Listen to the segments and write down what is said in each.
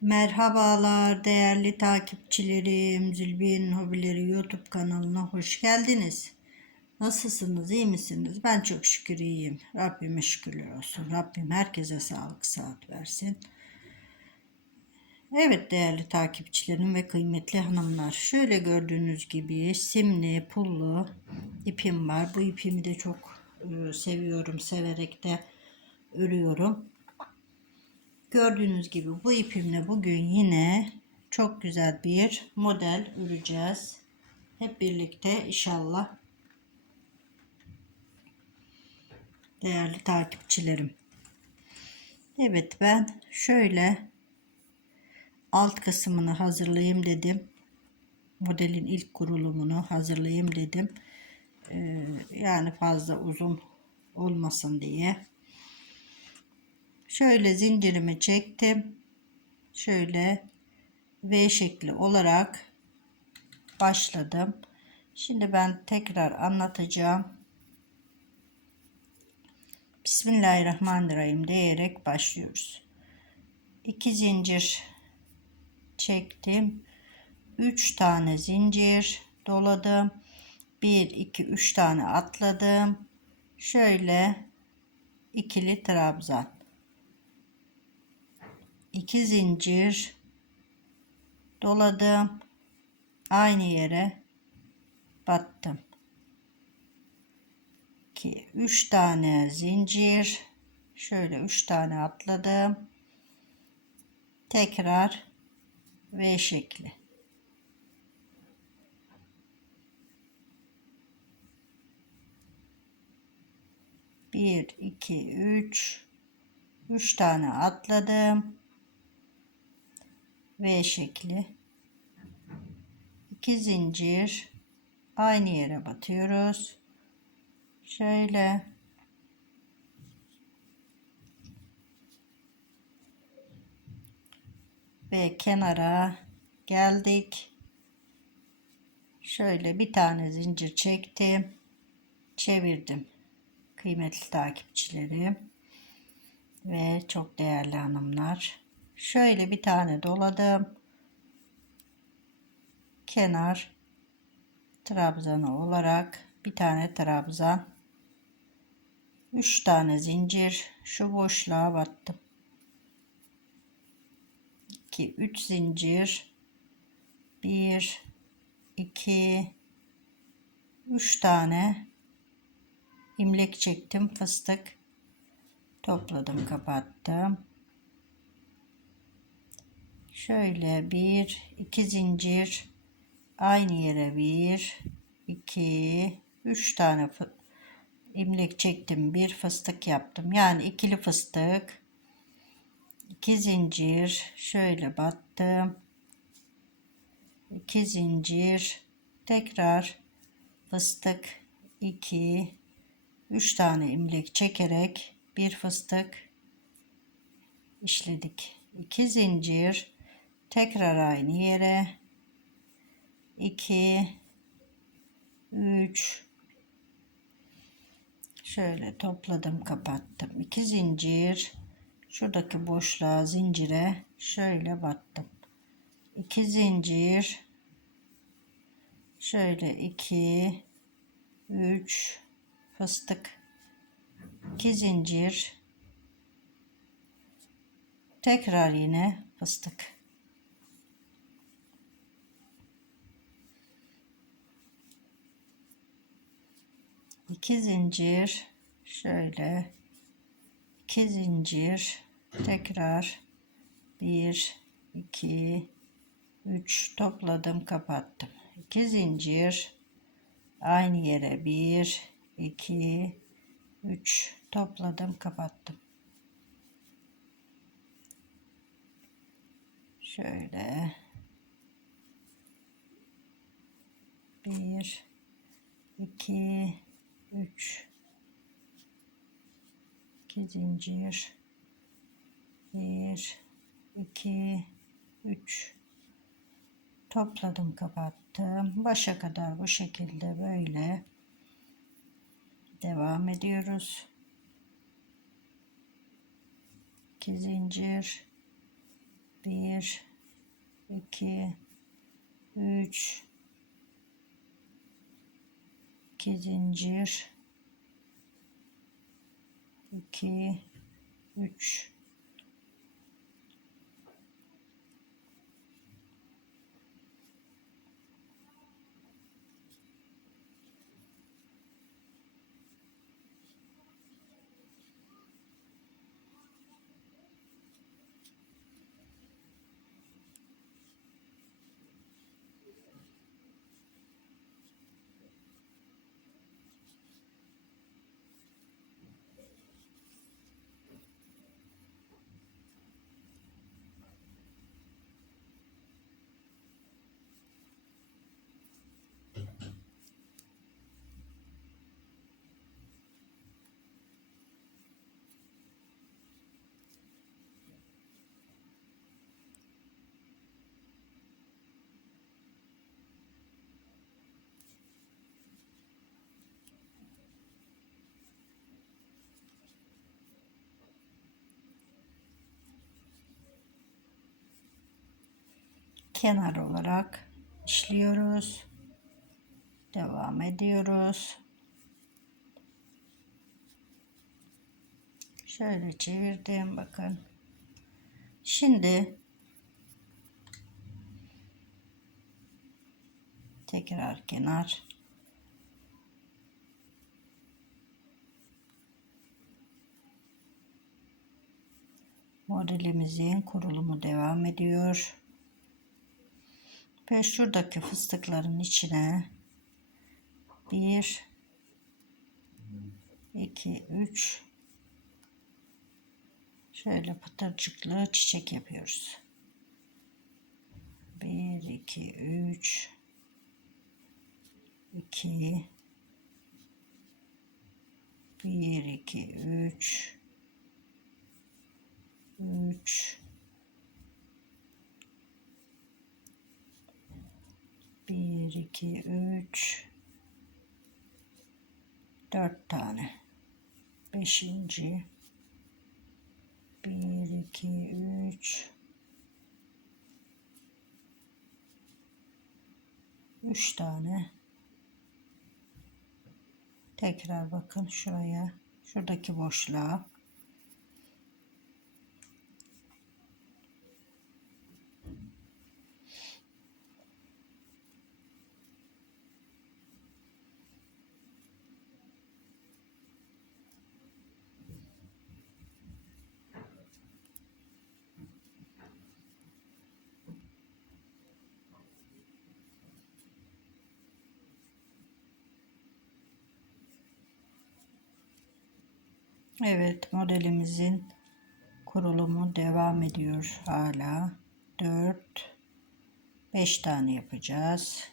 Merhabalar değerli takipçilerim. Zülbiye'nin Hobileri YouTube kanalına hoş geldiniz. Nasılsınız? iyi misiniz? Ben çok şükür iyiyim. Rabbime şükürler olsun. Rabbim herkese sağlık saat versin. Evet değerli takipçilerim ve kıymetli hanımlar. Şöyle gördüğünüz gibi simli, pullu ipim var. Bu ipimi de çok e, seviyorum. Severek de örüyorum. Gördüğünüz gibi bu ipimle bugün yine çok güzel bir model öreceğiz. Hep birlikte inşallah. Değerli takipçilerim. Evet ben şöyle alt kısmını hazırlayayım dedim. Modelin ilk kurulumunu hazırlayayım dedim. Ee, yani fazla uzun olmasın diye. Şöyle zincirimi çektim. Şöyle V şekli olarak başladım. Şimdi ben tekrar anlatacağım. Bismillahirrahmanirrahim diyerek başlıyoruz. 2 zincir çektim. 3 tane zincir doladım. 1 2 3 tane atladım. Şöyle ikili trabzan. 2 zincir doladım. Aynı yere battım. 2 3 tane zincir şöyle 3 tane atladım. Tekrar V şekli. Bir, iki, üç, üç tane atladım. V şekli. iki zincir aynı yere batıyoruz. Şöyle ve kenara geldik. Şöyle bir tane zincir çektim. Çevirdim. Kıymetli takipçilerim ve çok değerli hanımlar. Şöyle bir tane doladım. Kenar trabzanı olarak bir tane trabzan. 3 tane zincir şu boşluğa battım. 2 3 zincir 1 2 3 tane imlek çektim fıstık topladım kapattım şöyle bir iki zincir aynı yere bir iki üç tane imlek çektim bir fıstık yaptım. Yani ikili fıstık. İki zincir şöyle battım. İki zincir tekrar fıstık 2 3 tane imlek çekerek bir fıstık işledik. 2 zincir tekrar aynı yere. 2 3 şöyle topladım kapattım. 2 zincir. Şuradaki boşluğa zincire şöyle battım. 2 zincir. Şöyle 2 3 fıstık. 2 zincir. Tekrar yine fıstık 2 zincir şöyle. 2 zincir tekrar 1 2 3 topladım kapattım. 2 zincir aynı yere 1 2 3 topladım kapattım. Şöyle. 1 2 3 2 zincir. 1 2 3 topladım kapattım. Başa kadar bu şekilde böyle devam ediyoruz. 2 zincir. Bir, iki, üç, iki zincir, iki, üç, kenar olarak işliyoruz. Devam ediyoruz. Şöyle çevirdim bakın. Şimdi tekrar kenar modelimizin kurulumu devam ediyor. Ve şuradaki fıstıkların içine 1 2 3 şöyle pıtırcıklı çiçek yapıyoruz. 1 2 3 2 1 2 3 3 1 2 3 4 tane. Beşinci. 1 2 3 3 tane. Tekrar bakın şuraya. Şuradaki boşluğa Evet modelimizin kurulumu devam ediyor hala. 4 5 tane yapacağız.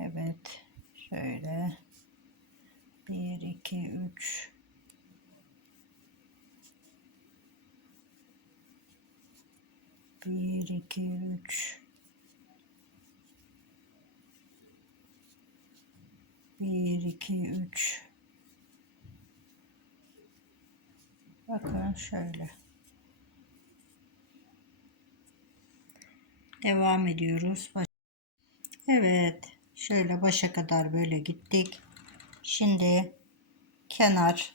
Evet şöyle 1 2 3 Bir, iki, üç. Bir, iki, üç. Bakın şöyle. Devam ediyoruz. Evet. Şöyle başa kadar böyle gittik. Şimdi kenar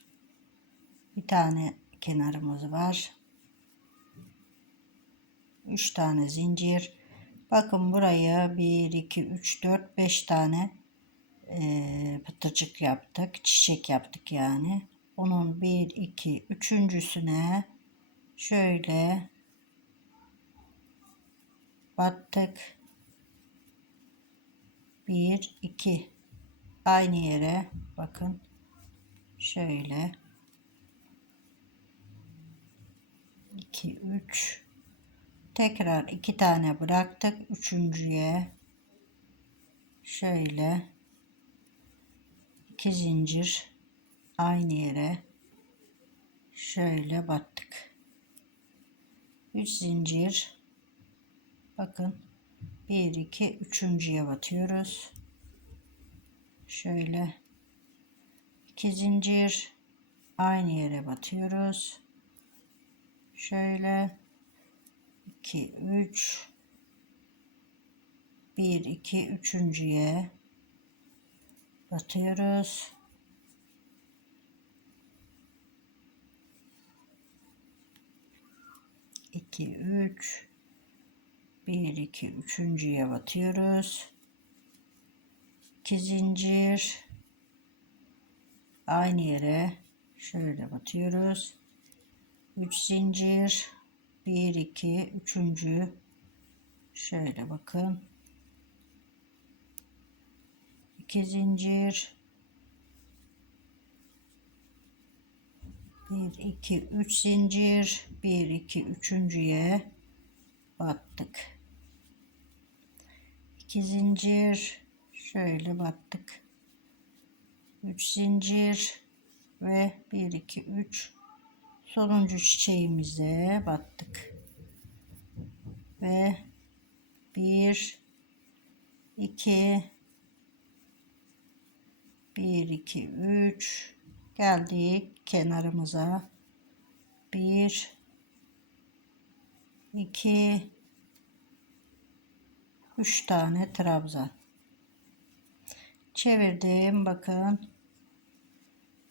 bir tane kenarımız var. 3 tane zincir. Bakın buraya 1, 2, 3, 4, 5 tane e, pıtırcık yaptık. Çiçek yaptık yani. Onun 1, 2, üçüncüsüne şöyle battık. 1, 2 aynı yere bakın şöyle 2, 3 tekrar iki tane bıraktık üçüncüye şöyle iki zincir aynı yere şöyle battık 3 zincir bakın 1 2 üçüncüye batıyoruz. Şöyle iki zincir aynı yere batıyoruz. Şöyle 2 3 1 2 üçüncüye batıyoruz. iki üç bir iki üçüncüye batıyoruz. 2 zincir aynı yere şöyle batıyoruz. 3 zincir 1 2 üçüncü. Şöyle bakın. 2 zincir. 1 2 3 zincir. 1 2 üçüncüye battık. 2 zincir. Şöyle battık. 3 zincir ve 1 2 3 sonuncu çiçeğimize battık. Ve 1 2 1 2 3 geldik kenarımıza. 1 2 3 tane trabzan. Çevirdim bakın.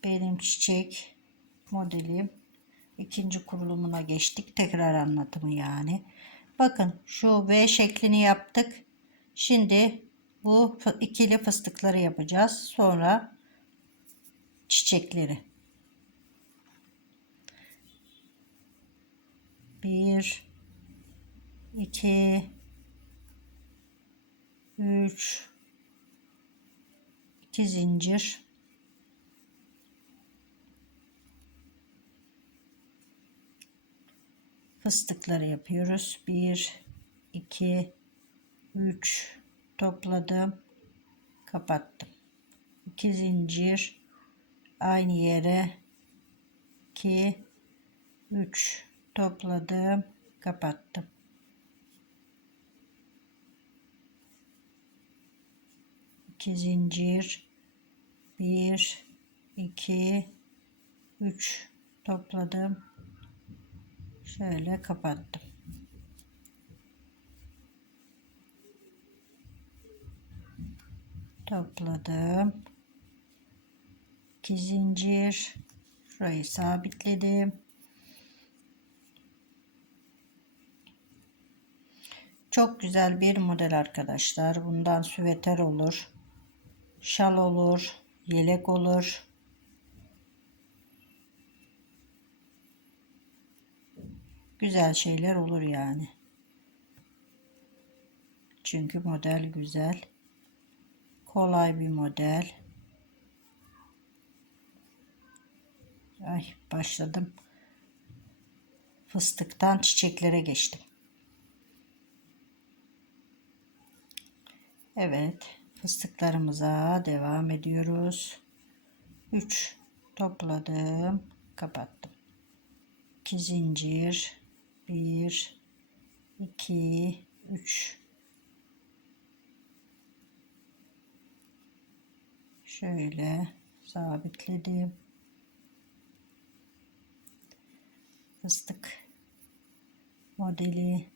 Benim çiçek modelim ikinci kurulumuna geçtik. Tekrar anlatımı yani. Bakın şu V şeklini yaptık. Şimdi bu ikili fıstıkları yapacağız. Sonra çiçekleri. Bir iki üç iki zincir fıstıkları yapıyoruz. 1 2 3 topladım. Kapattım. 2 zincir aynı yere 2 3 topladım. Kapattım. İki zincir bir iki üç topladım şöyle kapattım. Topladım. 2 zincir şurayı sabitledim. Çok güzel bir model arkadaşlar. Bundan süveter olur. Şal olur. Yelek olur. Güzel şeyler olur yani. Çünkü model güzel. Kolay bir model. Ay başladım. Fıstıktan çiçeklere geçtim. Evet, fıstıklarımıza devam ediyoruz. 3 topladım, kapattım. 2 zincir 1 2 3 şöyle sabitledim. Fıstık modeli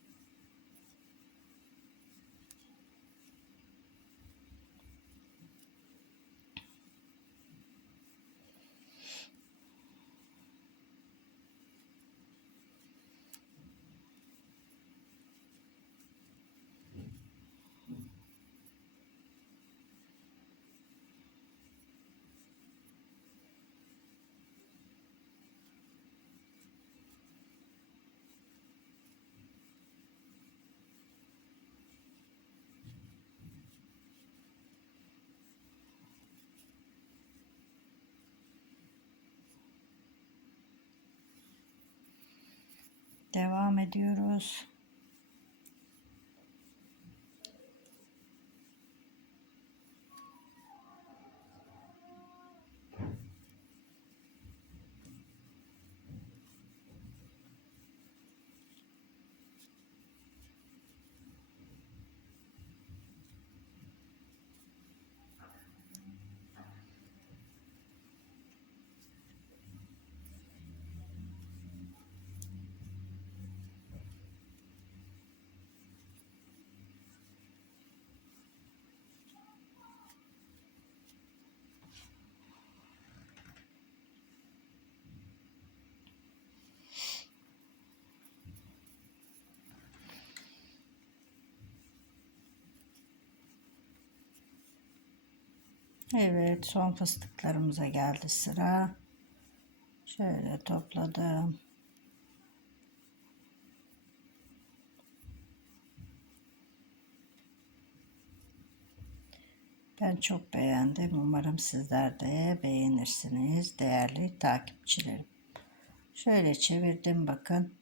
Devam ediyoruz. Evet son fıstıklarımıza geldi sıra. Şöyle topladım. Ben çok beğendim. Umarım sizler de beğenirsiniz değerli takipçilerim. Şöyle çevirdim bakın.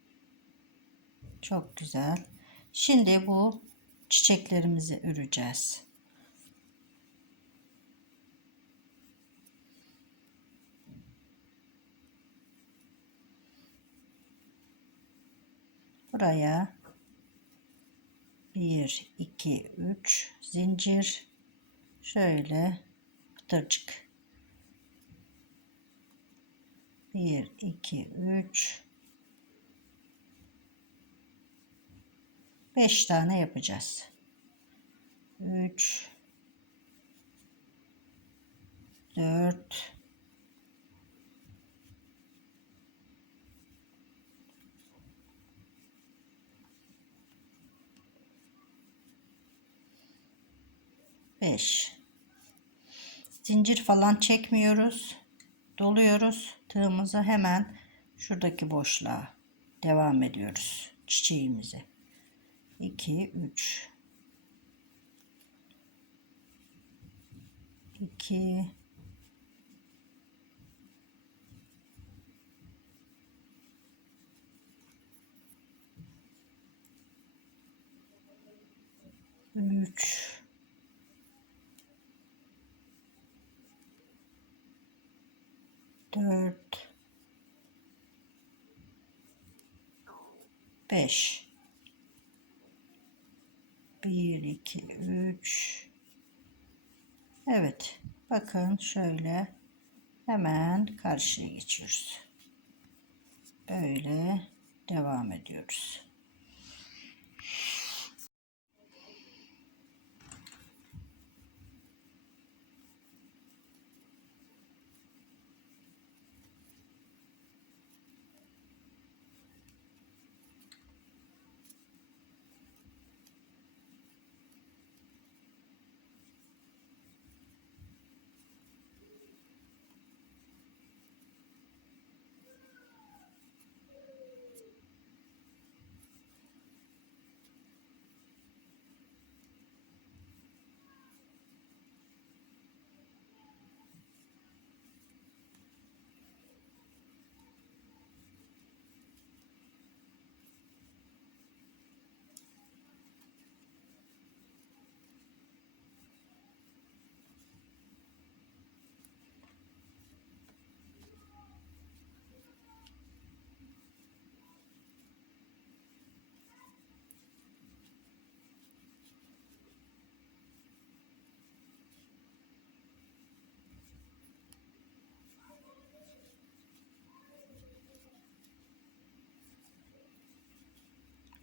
Çok güzel. Şimdi bu çiçeklerimizi öreceğiz. Buraya 1 2 3 zincir. Şöyle pıtırcık 1 2 3 5 tane yapacağız. 3 4 5 zincir falan çekmiyoruz. Doluyoruz. Tığımızı hemen şuradaki boşluğa devam ediyoruz çiçeğimize. 2 3 2 3 4 5 1 2 3 Evet bakın şöyle hemen karşıya geçiyoruz. Böyle devam ediyoruz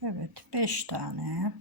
Evet 5 tane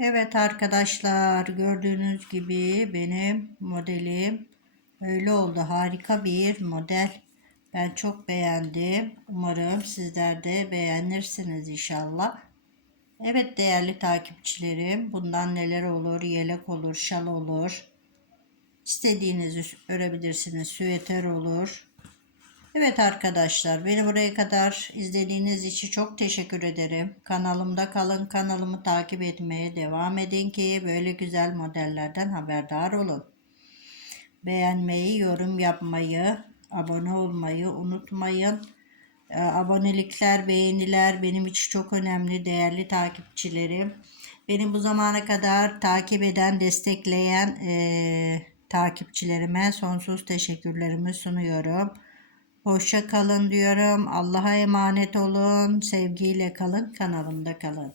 Evet arkadaşlar gördüğünüz gibi benim modelim öyle oldu. Harika bir model. Ben çok beğendim. Umarım sizler de beğenirsiniz inşallah. Evet değerli takipçilerim bundan neler olur? Yelek olur, şal olur. İstediğinizi örebilirsiniz. Süveter olur. Evet arkadaşlar beni buraya kadar izlediğiniz için çok teşekkür ederim. Kanalımda kalın kanalımı takip etmeye devam edin ki böyle güzel modellerden haberdar olun. Beğenmeyi, yorum yapmayı, abone olmayı unutmayın. Ee, abonelikler, beğeniler benim için çok önemli değerli takipçilerim. Beni bu zamana kadar takip eden, destekleyen eee, takipçilerime sonsuz teşekkürlerimi sunuyorum. Hoşça kalın diyorum. Allah'a emanet olun. Sevgiyle kalın. Kanalımda kalın.